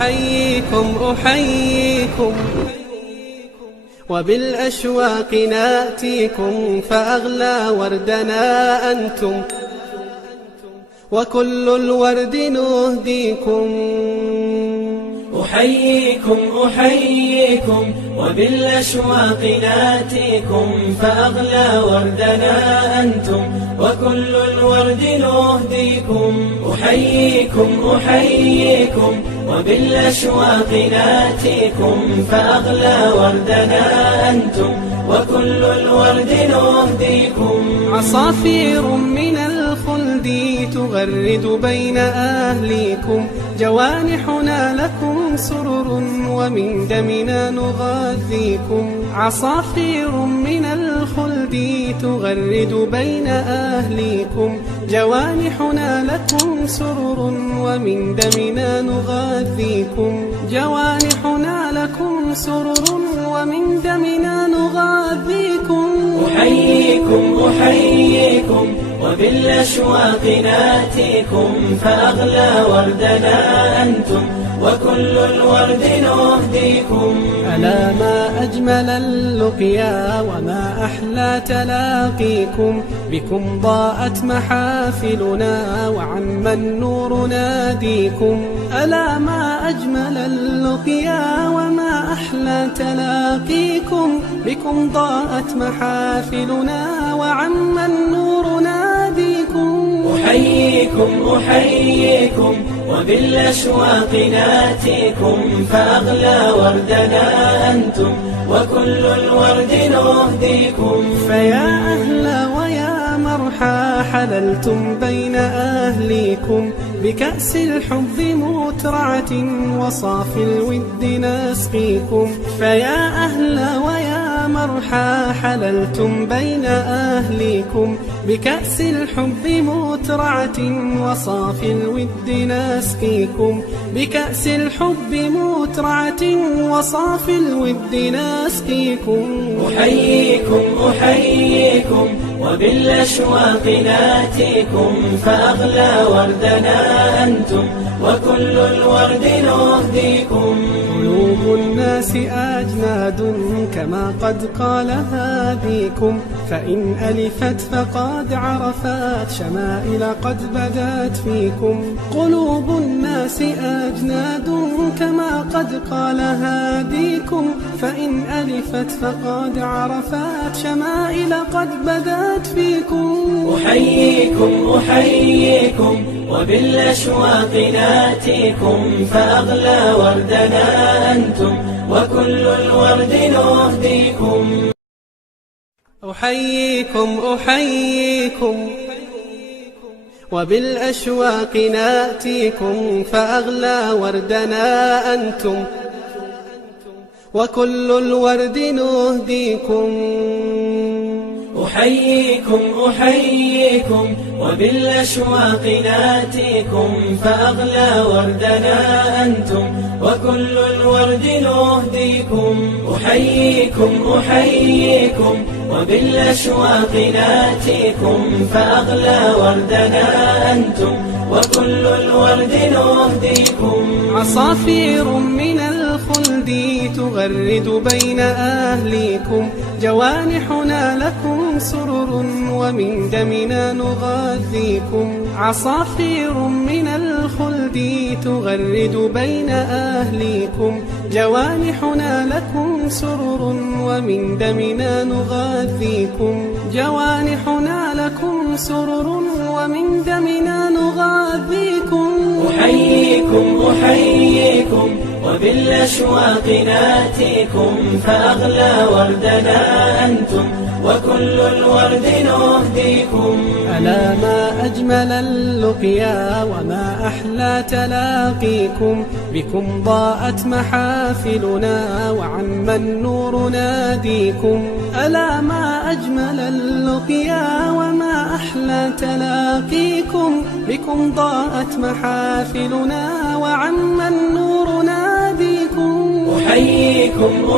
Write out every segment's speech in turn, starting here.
أحييكم وبالأشواق ناتيكم، فأغلى وردنا أنتم وكل الورد نهديكم. أحييكم وبالأشواق ناتيكم، فأغلى وردنا أنتم وكل الورد نهديكم. أحييكم وبالأشواق ناتيكم، فأغلى وردنا أنتم وكل الورد نهديكم. عصافير من الخلد تغرد بين أهليكم، جوانحنا لكم سرر ومن دمنا نغذيكم. عصافير من الخلد تغرد بين أهليكم، جوانحنا لكم سرر ومن دمنا نغذيكم. جوانحنا لكم سرر ومن دمنا نغذيكم. أحييكم وبالأشواق ناتيكم، فأغلى وردنا أنتم وكل الورد نهديكم. ألا ما أجمل اللقيا وما أحلى تلاقيكم، بكم ضاءت محافلنا وعم النور ناديكم. ألا ما أجمل اللقيا وما أحلى تلاقيكم، بكم ضاءت محافلنا وعم النور ناديكم. أحييكم وبالأشواق ناتيكم، فأغلى وردنا أنتم وكل الورد نهديكم. فيا أهلا ويا مرحى حللتم بين أهليكم، بكأس الحب مترعة وصافي الود نسقيكم. فيا أهلا ويا مرحى حللتم بين أهليكم، بكأس الحب مترعة وصافي الود نسقيكم. بكأس الحب مترعة وصافي الود نسقيكم. أحييكم وبالأشواق ناتيكم، فأغلى وردنا أنتم وكل الورد نهديكم. قلوب الناس أجناد كما قد قال هاديكم، فإن ألفت فقد عرفت شمائل قد بدت فيكم. قلوب الناس أجناد كما قد قال هاديكم، فإن ألفت فقد عرفت شمائل قد بدت فيكم. أحييكم وبالأشواق ناتيكم، فأغلى وردنا أنتم وكل الورد نهديكم. أحييكم وبالأشواق ناتيكم، فأغلى وردنا أنتم وكل الورد نهديكم. أحييكم وبالأشواق ناتيكم، فأغلى وردنا أنتم وكل الورد نهديكم. أحييكم وبالأشواق ناتيكم، فأغلى وردنا أنتم وكل الورد نهديكم. عصافير من الخلد تغرد بين أهليكم، جوانحنا لكم سرر ومن دمنا نغذيكم. عصافير من الخلد تغرد بين أهليكم، جوانحنا لكم سرر ومن دمنا نغذيكم. جوانحنا لكم سرر ومن دمنا نغذيكم. أحييكم وبالأشواق ناتيكم، فأغلى وردنا أنتم وكل الورد نهديكم. ألا ما أجمل اللقيا وما أحلى تلاقيكم، بكم ضاءت محافلنا وعم النور ناديكم. ألا ما أجمل اللقيا وما أحلى تلاقيكم، بكم ضاءت محافلنا وعم النور ناديكم.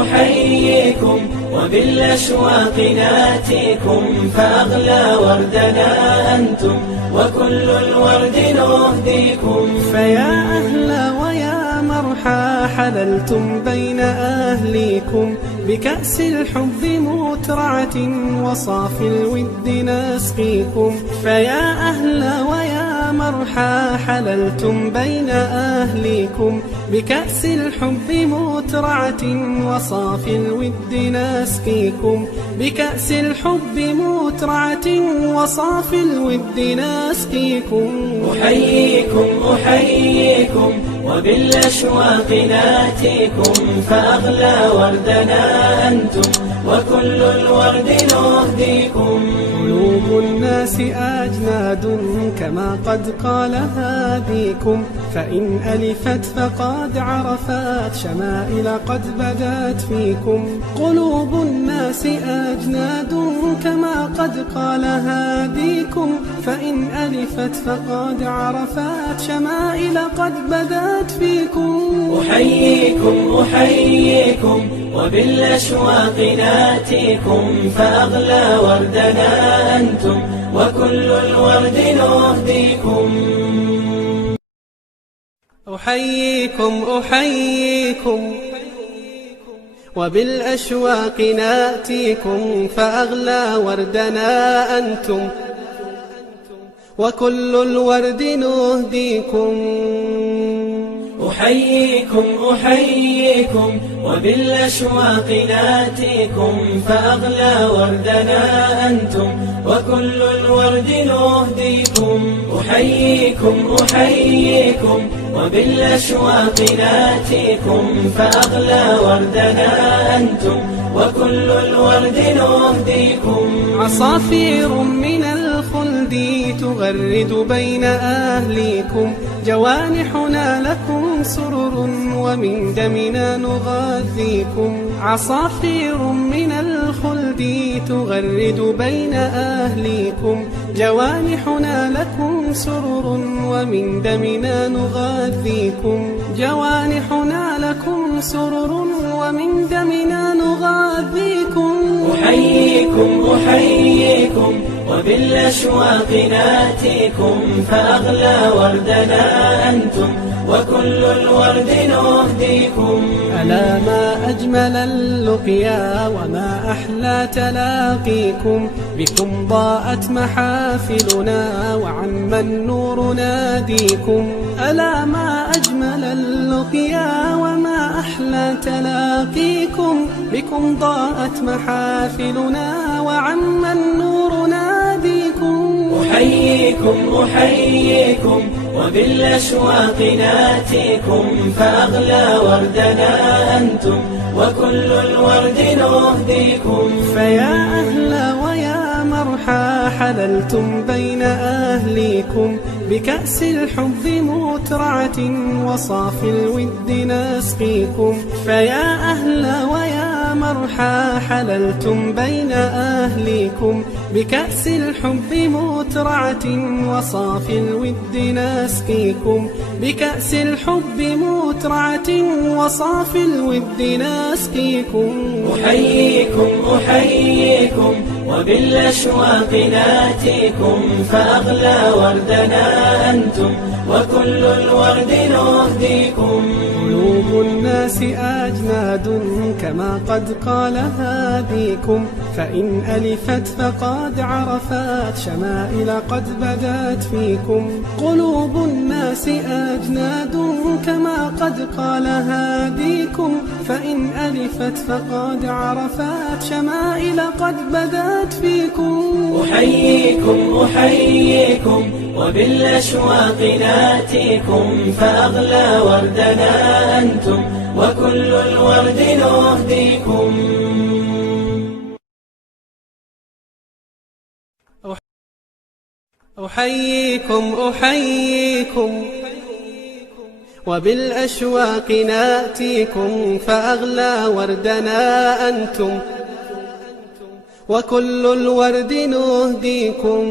أحييكم وبالأشواق ناتيكم، فأغلى وردنا أنتم وكل الورد نهديكم. فيا أهلا ويا مرحى حللتم بين أهليكم بكأس الحب مترعة وصافي الود نسقيكم. فيا أهلا ويا مرحى حللتم بين أهليكم بكأس الحب مترعة وصافي الود نسقيكم. بكأس الحب مترعة وصافي الود نسقيكم. أحييكم أحييكم وبالأشواق ناتيكم، فأغلى وردنا أنتم وكل الورد نهديكم. قلوب الناس أجناد كما قد قال هاديكم، فإن ألفت فقد عرفت شمائل قد بدت فيكم. قلوب الناس أجناد كما قد قال هاديكم، فإن ألفت فقد عرفت شمائل قد بدت فيكم. أحييكم أحييكم وبالأشواق ناتيكم، فأغلى وردنا أنتم وكل الورد نهديكم. أحييكم أحييكم وبالأشواق ناتيكم، فأغلى وردنا أنتم وكل الورد نهديكم. أحييكم أحييكم وبالأشواق ناتيكم، فأغلى وردنا أنتم وكل الورد نهديكم. أحييكم أحييكم وبالأشواق ناتيكم، فأغلى وردنا أنتم وكل الورد نهديكم. عصافير من الخلد تغرد بين أهليكم، جوانحنا لكم سرر ومن دمنا نغذيكم. عصافير من الخلد تغرد بين أهليكم، جوانحنا لكم سرر ومن دمنا نغذيكم. جوانحنا لكم سرر ومن دمنا نغذيكم. أحييكم أحييكم وبالأشواق ناتيكم، فأغلى وردنا أنتم وكل الورد نهديكم. ألا ما أجمل اللقيا وما أحلى تلاقيكم، بكم ضاءت محافلنا وعم النور ناديكم. ألا ما أجمل اللقيا وما أحلى تلاقيكم، بكم ضاءت محافلنا وعم النور ناديكم. أحييكم أحييكم وبالأشواق ناتيكم، فأغلى وردنا أنتم وكل الورد نهديكم. فيا أهلا ويا مرحى حللتم بين أهليكم بكأس الحب مترعة وصافي الود نسقيكم. فيا أهلا ويا مرحى حللتم بين أهليكم بكأس الحب مترعة وصافي الود نسقيكم. بكأس الحب مترعة وصافي الود نسقيكم. أحييكم أحييكم وبالأشواق ناتيكم، فأغلى وردنا أنتم وكل الورد نهديكم. قلوب الناس أجناد كما قد قال هاديكم، فإن ألفت فقد عرفت شمائل قد بدت فيكم. قلوب الناس أجناد كما قد قال هاديكم، فإن ألفت فقد عرفت شمائل قد بدت فيكم. أحييكم أحييكم وبالأشواق ناتيكم، فأغلى وردنا أنتم وكل الورد نهديكم. أحييكم أحييكم وبالأشواق ناتيكم، فأغلى وردنا أنتم وكل الورد نهديكم.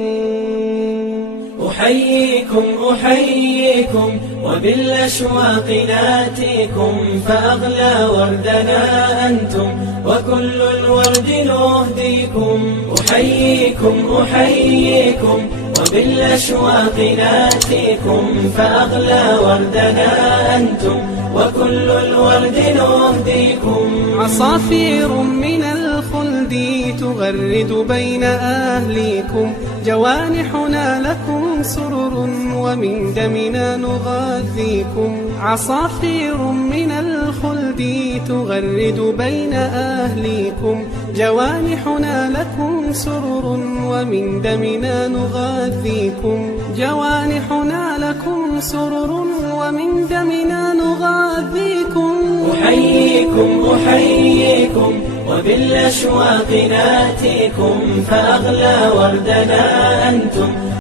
أحييكم أحييكم وبالأشواق ناتيكم فأغلى وردنا أنتم وكل الورد نهديكم. أحييكم أحييكم وبالأشواق ناتيكم فأغلى وردنا أنتم وكل الورد نهديكم. عصافير من الخلد تغرد بين أهليكم، جوانحنا لكم سرر ومن دمنا نغذيكم. عصافير من الخلد تغرد بين أهليكم، جوانحنا لكم سرر ومن دمنا نغذيكم. جوانحنا لكم سرر ومن دمنا نغذيكم. أحييكم أحييكم وبالأشواق ناتيكم فأغلى وردنا أنتم